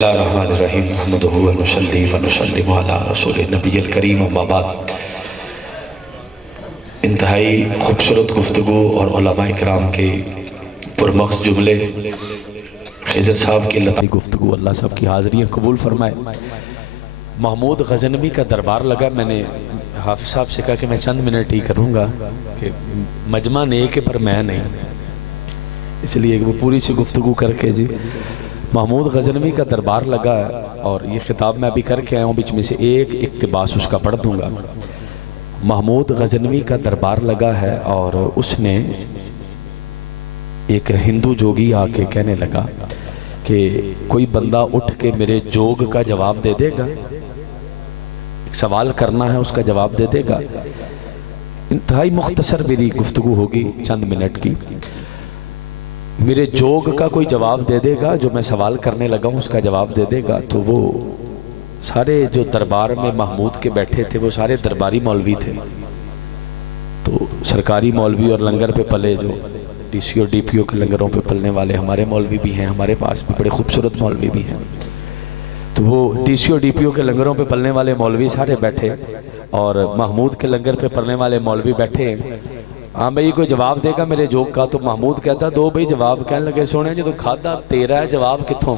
रहीम अहमदुहु व नुसल्ली व नुसल्लिमु अला रसूलिन नबिय्यिल करीम अम्मा बाद। इंतहाई खूबसूरत गुफ्तगू और उलमा इकराम के पुरमक्स जुमले खिज़र साहब की लताई गुफ्तगू अल्लाह साहब की हाज़िरी कबूल फरमाए। महमूद गज़नवी का दरबार लगा। मैंने हाफिज़ साहब से कहा कि मैं चंद मिनट ही करूँगा कि मजमा नेक है पर मैं नहीं, इसलिए वो पूरी सी गुफ्तगू करके जी महमूद गज़नवी का दरबार लगा है और ये खिताब मैं अभी करके आया हूँ, बीच में से एक इक्तिबास उसका पढ़ दूँगा। महमूद गज़नवी का दरबार लगा है और उसने एक हिंदू जोगी आके कहने लगा कि कोई बंदा उठ के मेरे जोग का जवाब दे देगा, एक सवाल करना है उसका जवाब दे देगा। इंतहाई मुख्तसर मेरी गुफ्तगू होगी, चंद मिनट की। मेरे जोग का कोई जवाब दे देगा, जो मैं सवाल करने लगा हूँ उसका जवाब दे देगा। तो वो सारे जो दरबार में महमूद के बैठे थे वो सारे दरबारी मौलवी थे। तो सरकारी मौलवी और लंगर पे पले, जो डीसी और डीपीओ के लंगरों पे पलने वाले हमारे मौलवी भी हैं, हमारे पास भी बड़े खूबसूरत मौलवी भी हैं। तो वो डीसी और डीपीओ के लंगरों पे पलने वाले मौलवी सारे बैठे और महमूद के लंगर पे पलने वाले मौलवी बैठे। हाँ भाई कोई जवाब देगा मेरे जोग का? तो महमूद कहता दो भाई जवाब। कहने लगे सोने जो खादा तेरा है जवाब कितों,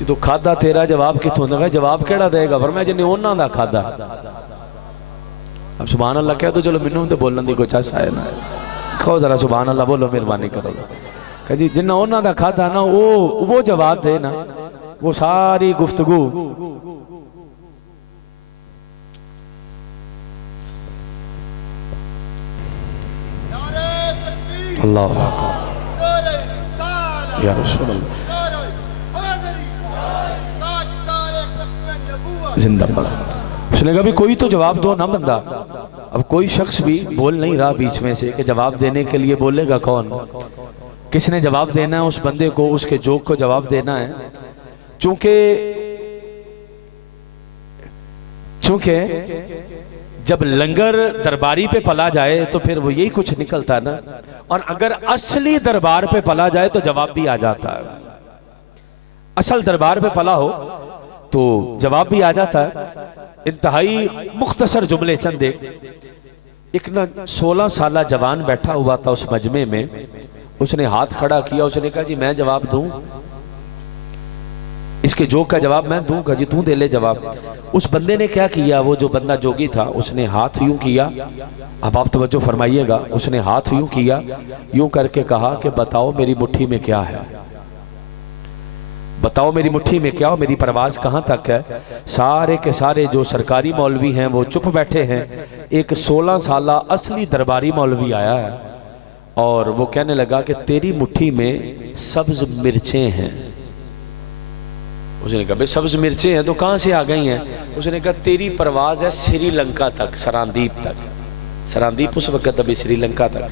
जो खादा तेरा जवाब कितों? जवाब केड़ा देगा? पर मैं जिन्हें उन्होंने दा खादा। अब सुभान अल्लाह कह दो, चलो मैनू तो बोलने की कोई चस है ना, कहो जरा सुभान अल्लाह बोलो, मेहरबानी करो। कह जी जिन्हें उन्होंने दा खादा ना वो जवाब दे ना, वो सारी गुफ्तगू अल्लाह या रसूल जिंदाबाद। उसने कहा भी कोई तो जवाब दो ना बंदा। अब कोई शख्स भी बोल नहीं रहा बीच में से कि जवाब देने के लिए बोलेगा कौन? किसने जवाब देना है उस बंदे को, उसके जोक को जवाब देना है। चूंकि जब लंगर दरबारी पे पला जाए तो फिर वो यही कुछ निकलता ना, और अगर असली दरबार पे पला जाए तो जवाब भी आ जाता है। असल दरबार पे पला हो तो जवाब भी आ जाता है। इंतहाई मुख्तसर जुमले चंद। एक ना 16 साला जवान बैठा हुआ था उस मजमे में, उसने हाथ खड़ा किया, उसने कहा जी मैं जवाब दूं, इसके जोग का जवाब मैं दूंगा जी, तू दे ले जवाब। उस बंदे ने क्या किया, वो जो बंदा जोगी था उसने हाथ यूं किया, अब आप तवज्जो फरमाइएगा, उसने हाथ यूं किया, यूं करके कहा कि बताओ मेरी मुट्ठी में क्या है, बताओ मेरी मुट्ठी में क्या हो, मेरी परवाज कहां तक है। सारे के सारे जो सरकारी मौलवी हैं वो चुप बैठे हैं। एक 16 साला असली दरबारी मौलवी आया है और वो कहने लगा कि तेरी मुट्ठी में सब्ज मिर्चें हैं। उसने कहा भाई सब्ज मिर्चें हैं तो कहां से आ गई हैं? उसने कहा तेरी परवाज है श्रीलंका तक, सरांदीप तक। सरांदीप उस वक्त अभी श्रीलंका तक।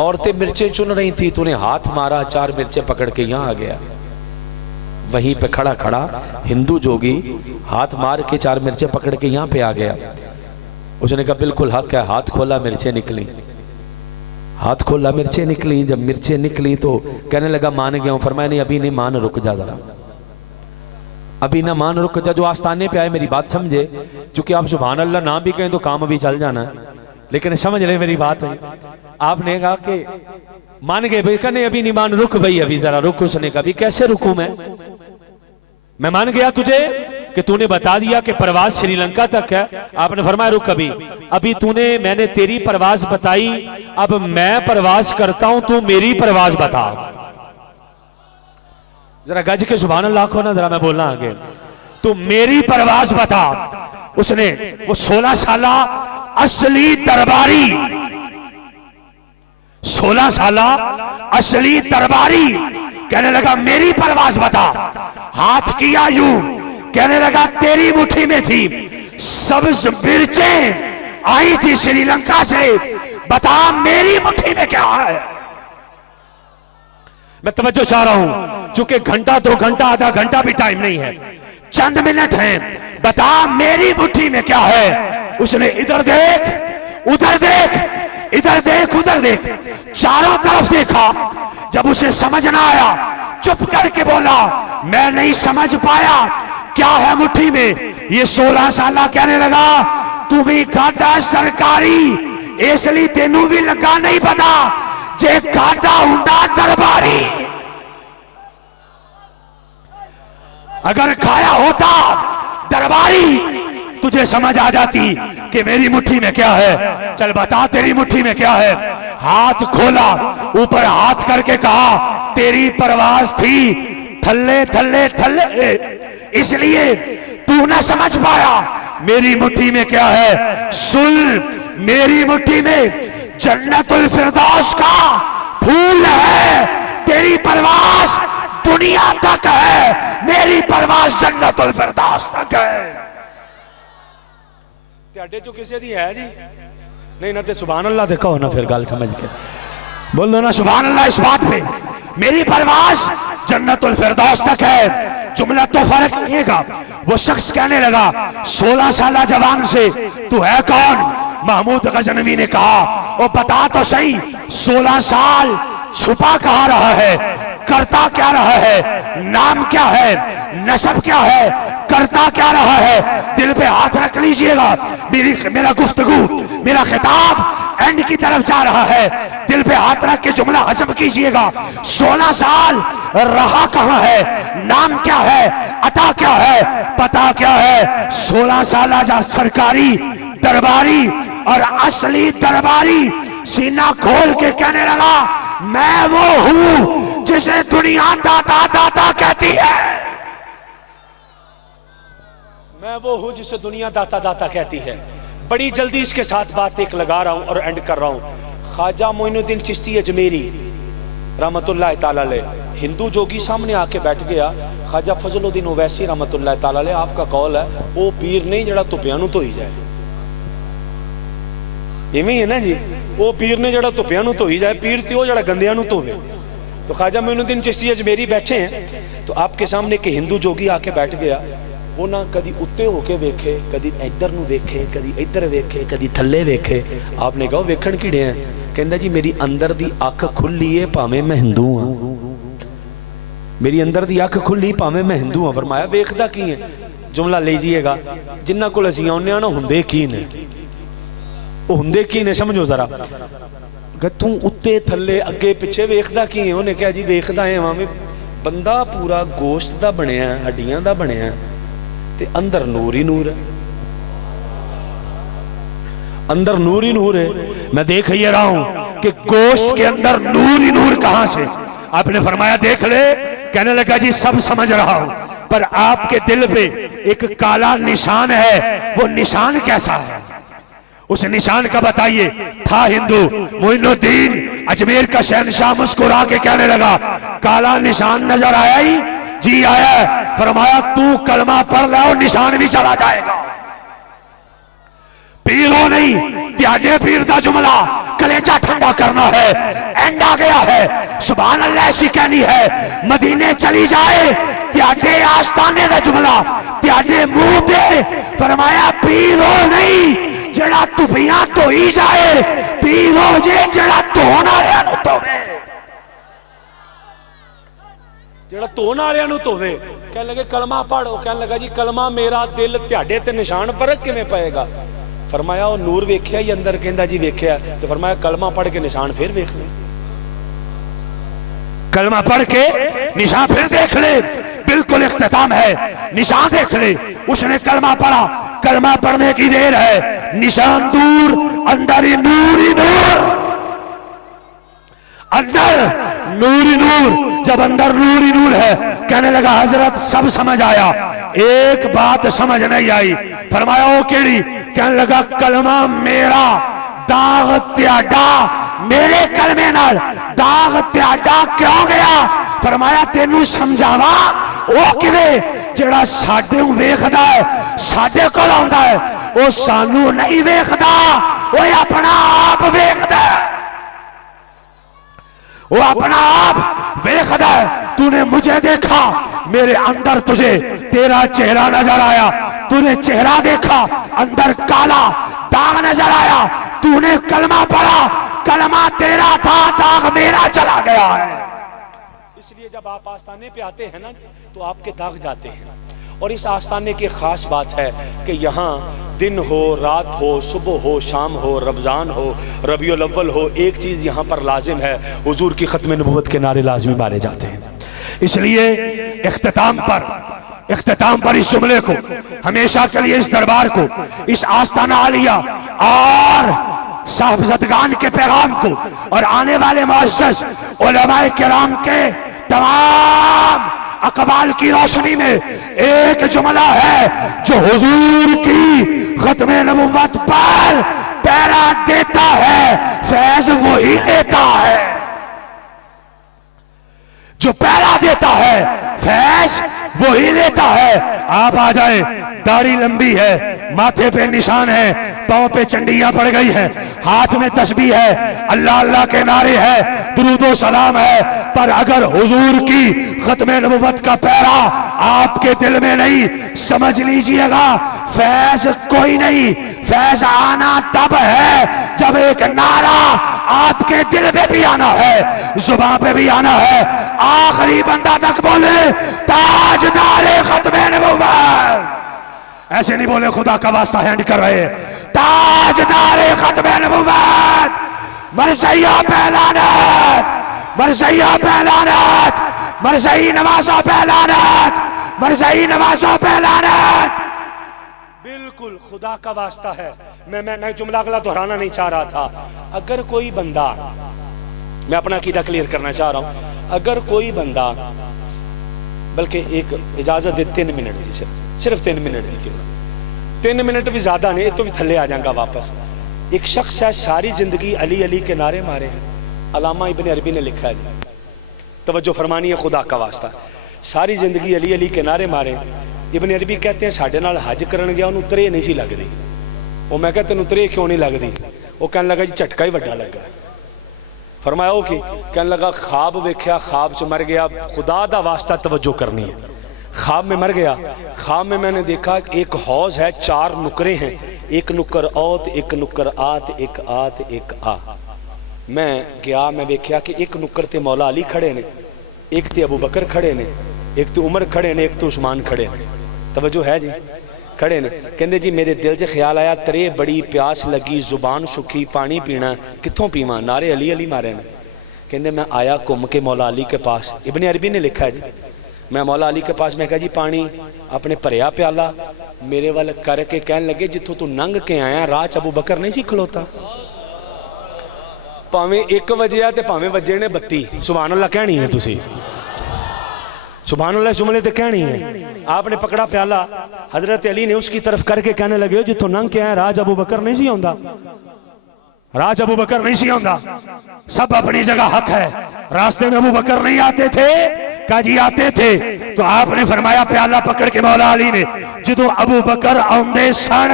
औरतें मिर्चें चुन रही थी, तूने हाथ मारा, 4 मिर्चें पकड़ के यहां आ गया। वहीं पे खड़ा खड़ा हिंदू जोगी हाथ मार के 4 मिर्चें पकड़ के यहां पे आ गया। उसने कहा बिल्कुल हक है। हाथ खोला, मिर्चें निकली, हाथ खोला, मिर्चें निकली। जब मिर्चें निकली तो कहने लगा मान गया हूं। फरमाया नहीं अभी नहीं, मान, रुक जा जरा, अभी ना मान, रुक जा। जो आस्थाने पे आए मेरी बात समझे, क्योंकि आप सुभान अल्लाह ना भी कहें तो काम अभी चल जाना है, लेकिन समझ ले मेरी बात है। आपने कहा कि मान गए भाई, कहने अभी नहीं मान, रुक भाई अभी जरा रुक। उसने कहा कैसे रुकूं मैं मान गया तुझे कि तूने बता दिया कि परवाज श्रीलंका तक है। आपने फरमाया रुक अभी तूने, मैंने तेरी परवाज बताई, अब मैं परवाज करता हूं, तू मेरी परवाज बता। जरा गज के सुभान अल्लाह को ना, जरा मैं बोलना आगे, तू मेरी परवाज बता। उसने वो 16 साला असली दरबारी, 16 साला असली दरबारी कहने लगा मेरी परवाज बता। हाथ किया यूं, कहने लगा तेरी मुट्ठी में थी सब्ज मिर्चें आई थी श्रीलंका से, बता मेरी मुट्ठी में क्या है। मैं तवज्जो चाह रहा हूं, चूंकि घंटा 2 घंटा आधा घंटा भी टाइम नहीं है, चंद मिनट हैं, बता मेरी मुट्ठी में क्या है। उसने इधर देख उधर देख, इधर देख उधर देख, चारों तरफ देखा। जब उसे समझ ना आया चुप करके बोला मैं नहीं समझ पाया क्या है मुट्ठी में। ये 16 साल कहने लगा तू भी गाड़ा सरकारी, इसलिए तेनू भी लगा नहीं पता जे गाड़ा हुंदा दरबारी। अगर खाया होता दरबारी तुझे समझ आ जाती कि मेरी मुट्ठी में क्या है। चल बता तेरी मुट्ठी में क्या है। हाथ खोला, ऊपर हाथ करके कहा तेरी परवाज़ थी थल्ले थल्ले थल्ले, इसलिए तू ना समझ पाया मेरी मुट्ठी में क्या है। सुन, मेरी मुट्ठी में जन्नतुल फिरदौस का फूल है, तेरी परवाज़ दुनिया तक है, मेरी परवाज़ जन्नतुल फिरदौस तक है। ਤੁਹਾਡੇ ਚੋਂ ਕਿਸੇ ਦੀ ਹੈ ਜੀ? नहीं ना, तो सुभान अल्लाह देखो ना, फिर गल समझ के बोल दो ना सुभान अल्लाह इस बात पे। मेरी परवाज़ जन्नतुल फिरदौस तक है। जुमला तो फर्क रहेगा। वो शख्स कहने लगा 16 साल जवान से तू है कौन? महमूद गजनवी ने कहा वो बता तो सही 16 साल छुपा कहाँ रहा है, करता क्या रहा है, नाम क्या है, नसब क्या है, करता क्या रहा है। दिल पे हाथ रख लीजिएगा। मेरा गुफ्तगू, मेरा खिताब एंड की तरफ जा रहा है। दिल पे हाथ रख के जुमला हजम कीजिएगा। 16 साल रहा कहाँ है, नाम क्या है, अता क्या है, पता क्या है। 16 साल जा सरकारी दरबारी और असली दरबारी सीना खोल के कहने लगा मैं वो हूं जिसे दुनिया दाता दाता कहती है। मैं वो हूं जिसे दुनिया दाता दाता कहती है। बड़ी जल्दी इसके साथ बात एक लगा रहा हूं और एंड कर रहा हूं। ख्वाजा मोइनुद्दीन चिश्ती अजमेरी रहमतुल्लाह ताला अलैह, हिंदू जोगी सामने आके बैठ गया। ख्वाजा फजलुद्दीन ओवैसी रहमतुल्लाह ताला अलैह, आपका कौल है वो पीर नहीं जड़ा धुप्पियां नूं धोई जाए। इवें ही है ना जी, वो पीर ने जड़ा धुप्पियां नूं धोई जाए, पीर ते वो जड़ा गंदियां नूं धोवे। तो ख्वाजा मोइनुद्दीन चिश्ती अजमेरी बैठे हैं तो आपके सामने एक हिंदू जोगी आके बैठ गया। वो ना कदी उत्ते होके वेखे, कदी इधर नूं वेखे, कदी इधर वेखे, कदी थल्ले वेखे। आपने कहा वेखण किड़े हैं? कहंदा जी मेरी अंदर दी अख खुली है भावें मैं हिंदू हाँ, मेरी अंदर दी अख खुली भावें मैं हिंदू हाँ। फरमाया वेखदा की है? जुमला लीजिएगा, जिन्हां कोल असीं आउंदे आ ना हुंदे की ने, वो हुंदे की ने समझो जरा। तू उत्ते थल्ले अगे पिछे वेखदा की है? उन्हें कहा जी वेखदा है भावें बंदा पूरा गोश्त दा बनिया, हड्डियां दा बनिया ते अंदर नूर ही नूर है, अंदर नूर ही नूर है। मैं देख ही रहा हूं कि गोश्त के अंदर नूर ही नूर कहां से। आपने फरमाया देख ले। कहने लगा जी सब समझ रहा हूं, पर आपके दिल पे एक काला निशान है, वो निशान कैसा है? उस निशान का बताइए। था हिंदू मोइनुद्दीन अजमेर का शहनशाह मुस्कुरा के कहने लगा काला निशान नजर आया ही? जी आया। फरमाया तू कलमा पढ़ रहा और निशान भी चला जाएगा। पीरो नहीं, त्यागे पीर का जुमला कलेजा ठंडा करना है। एंड आ गया है, सुभान अल्लाह ऐसी कहनी है। मदीने चली जाए त्यागे आस्ताने का जुमला त्यागे मुंह पे। फरमाया पीरो नहीं जड़ा धुपियां धोई जाए, पीरो जे जड़ा धोन वालियां नूं धोवे, जड़ा धोन वालियां नूं धोवे। कह लगे कलमा पढ़, वो कहने लगा जी कलमा मेरा दिल त्याडे ते निशान फर्क किवें पएगा? फरमाया वो नूर वेख्या ही अंदर, कहंदा जी वेख्या। तो फरमाया कलमा पढ़ के निशान फिर वेख ले, कलमा पढ़ के निशान फिर देख ले। बिल्कुल इख्तिताम है, निशान देख ले। उसने कलमा पढ़ा, कलमा पढ़ने की देर है, निशान दूर, अंदर ही नूर ही नूर, अंदर नूर ही नूर। जब अंदर नूर ही नूर है, कहने लगा हजरत सब समझ आया, एक बात समझ नहीं आई। फरमाया वो केड़ी? कहने लगा कलमा मेरा दाग त्याडा, मेरे कलमे नाल दाग त्याडा क्यों गया? फरमाया तेनू समझावा वो किवें जेड़ा साडे नूं वेखदा है, साडे कोल आउंदा है, वो सानू नहीं वेखदा, वो अपना आप वेखदा है, वो अपना आप वेखदा है। तूने मुझे देखा, मेरे अंदर तुझे तेरा चेहरा नजर आया, तूने चेहरा देखा, अंदर काला दाग नजर आया, तूने कलमा पढ़ा, कलमा तेरा था, दाग मेरा चला गया है। इसलिए जब आप आस्थाने पे आते हैं ना तो आपके दाग जाते हैं। और इस आस्थाने की खास बात है कि यहाँ दिन हो, रात हो, सुबह हो, शाम हो, रमज़ान हो, रबीउल अव्वल हो, एक चीज़ यहाँ पर लाजिम है, हुजूर की ख़त्म नबूवत के नारे लाजमी मारे जाते हैं। इसलिए इख्तिताम पर इस जुमले को, हमेशा के लिए इस दरबार को, इस आस्ताना आलिया और साहबज़दगान के पैगाम को और आने वाले मुअज़्ज़ज़ उलमाए किराम के तमाम अक़वाल की रोशनी में एक जुमला है जो हुजूर की ख़त्म नबुव्वत पर पहरा देता है, फैज़ वही लेता है। जो पहरा देता है फैज़ वही लेता है। आप आ जाए, दाढ़ी लंबी है, माथे पे निशान है, पांव पे चंडियां पड़ गई है, हाथ में तस्बीह है, अल्लाह अल्लाह के नारे है, दुरूदो सलाम है, पर अगर हुजूर की खत्म नबुव्वत का पैरा आपके दिल में नहीं, समझ लीजिएगा फैज़ कोई नहीं। फैज़ आना तब है जब एक नारा आपके दिल में भी आना है, जुबान पे भी आना है, आखिरी बंदा तक बोले ताजदारे खत्म नबुव्वत। ऐसे नहीं बोले, खुदा का वास्ता हैंड कर रहे, ताजदारे खत्म नबुव्वत, मरज़ैया पहलानत, मरज़ैया पहलानत, मरज़ई नवाज़ो पहलानत, मरज़ई नवाज़ो पहलानत। बिल्कुल खुदा का वास्ता है। मैं जुमला अगला दोहराना नहीं चाह रहा था। अगर कोई बंदा, मैं अपना अकीदा क्लियर करना चाह रहा हूं, अगर कोई बंदा, बल्कि एक इजाजत दे 3 मिनट जी, सिर्फ 3 मिनट जी, क्यों 3 मिनट भी ज्यादा नहीं, तो भी थल्ले आ जाऊंगा वापस। एक शख्स है सारी जिंदगी अली अली के नारे मारे हैं, अल्लामा इब्न अरबी ने लिखा है जी, तवज्जो फरमानी है खुदा का वास्ता, सारी जिंदगी अली अली के नारे मारे। इब्न अरबी कहते हैं साढ़े नाल हज करन गया, उन्होंने तरे नहीं सी लगदी। वो मैं कहते तेन तरे क्यों नहीं लगदी? वो कहने लगा जी झटका ही वड्डा लगा। फरमाया वो की? कहने लगा ख्वाब वेख्या, ख्वाब च मर गया। खुदा दा वास्ता तवज्जो करनी है, ख्वाब में मर गया। ख्वाब में मैंने देखा एक हौज है, 4 नुकरे हैं, एक नुक्कर औत, एक नुक्कर आत, एक आत, एक आ। मैं गया, मैं वेख्या कि एक नुक्कर ते मौला अली खड़े ने, एक ते अबू बकर खड़े ने, एक तो उमर खड़े ने, एक तो उस्मान खड़े ने। तवज्जो है जी, खड़े ने। कहते जी मेरे दिल च ख्याल आया, तरे बड़ी प्यास लगी, जुबान सुखी, पानी पीना, कित्थों पीवा? नारे अली अली मारे ने। कहते मैं आया घूम के मौला अली के पास, इब्न अरबी ने लिखा है जी, मैं मौला अली के पास, मैं कहा जी पानी अपने भरिया प्याला, मेरे वाल करके कहने लगे जिथों तू नंग के आया राह च अबू बकर नहीं सी खलोता, भावें 1 वजिया ते भावें वजे ने 32। सुभान अल्लाह कहनी है तुसी, सुभान अल्लाह जुमले ते कहनी है। आपने पकड़ा प्याला, हजरत अली ने उसकी तरफ करके कहने लगे जिथों नंग के आया राज अबू बकर नहीं सी आंदा, राज अबू बकर नहीं सी आंदा। सब अपनी जगह हक है, रास्ते में अबू बकर नहीं आते थे, काजी आते थे। तो आपने फरमाया प्याला पकड़ के मौला अली ने, जो अबू बकर आंदे सन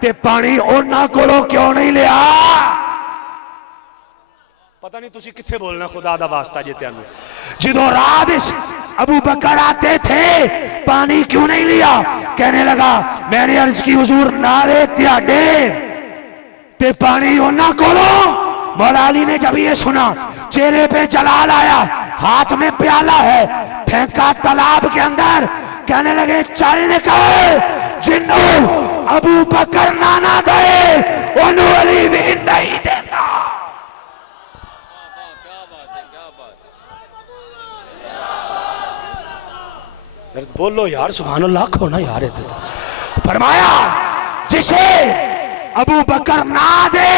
ते पानी उन्हां कोलों क्यों नहीं लिया? पता नहीं तुसी किथे बोलना, खुदा दा वास्ता जे तेनू, जो रात अबू बकर आते थे पानी क्यों नहीं लिया? कहने लगा मैंने अर्ज की हुजूर नारे त्याडे ते पानी उन्हां कोलों। मौला अली ने जब ये सुना, चेहरे पे जलाल आया, हाथ में प्याला है, फेंका तालाब के अंदर, कहने लगे चल निकल, जिन्नू अबू बकर नाना दे उन्हों अली भी नहीं देता। बोलो यार सुभान अल्लाह को ना यार। फरमाया जिसे अबू बकर ना दे,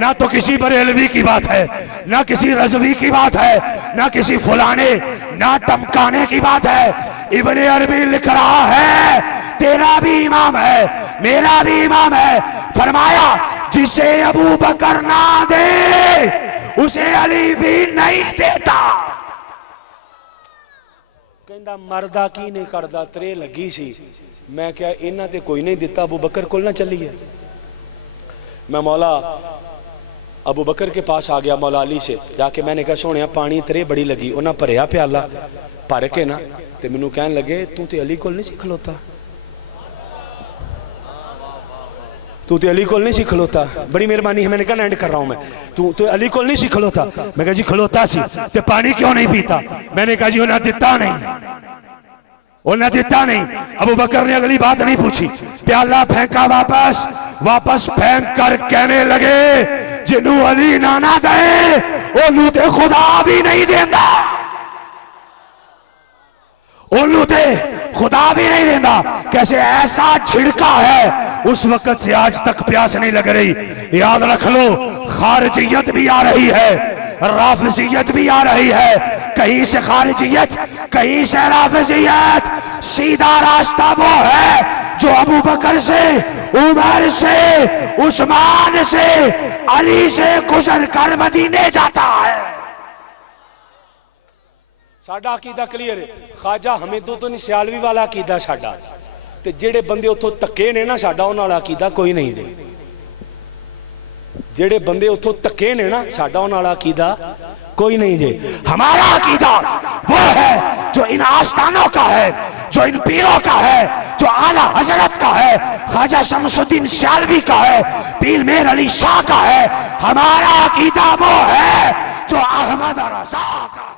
ना तो किसी बरेलवी की बात है, ना किसी रजवी की बात है, ना किसी फुलाने ना टमकाने की बात है। इब्ने अरबी लिख रहा है तेरा भी इमाम है, मेरा भी इमाम है। फरमाया जिसे अबू बकर ना दे उसे अली भी नहीं देता। कहंदा मरदा की नहीं करदा, तरे लगी सी। मैं क्या इन्हां ते कोई नहीं दिता, अबू बकर कोल ना चलीए। मैं मौला अबू बकर के पास आ गया, मौला अली से जाके मैंने कहा सोने पानी तरे बड़ी लगी। उन्हें भरिया प्याला भर के ना ते मैनू कहन लगे तू ते अली कोल नहीं सी खलोता। तू तो अली को नहीं सी खलोता, बड़ी मेहरबानी है, मैंने कहा एंड कर रहा हूं मैं, तू तो अली को नहीं सी खलोता। मैं कहा जी खलोता सी, ते पानी क्यों नहीं पीता? मैंने कहा जी उन्हें दिता नहीं, उन्हें दिता नहीं। अबू बकर ने अगली बात नहीं पूछी, प्याला फेंका वापस, वापस फेंक कर कहने लगे जिन्हों अली नाना दे ओनू ते खुदा भी नहीं देता, ओनू ते खुदा भी नहीं देता। कैसे ऐसा छिड़का है उस वक्त से आज तक प्यास नहीं लग रही। याद रख लो, खारिजियत भी आ रही है, राफिजियत भी आ रही है, कहीं से खारिजियत कहीं से राफिजियत। सीधा रास्ता वो है जो अबू बकर से, उमर से, उस्मान से, अली से गुजर कर मदीने जाता है। साडा अकीदा क्लीयर है, ख्वाजा हमीदुद्दीन सियालवी वाला अकीदा साडा, ते जेड़े बंदे उथों धक्के ने ना साडा उन्हां वाला अकीदा कोई नहीं दे। जेड़े बंदे उथों धक्के ने ना साडा उन्हां वाला अकीदा कोई नहीं दे। हमारा अकीदा वो है जो इन आस्थानों का है, जो इन पीरों का है, जो आला हजरत का है, ख्वाजा शमसुद्दीन सियालवी का है, पीर मेर अली शाह का है। हमारा अकीदा वो है जो अहमद रजा का है।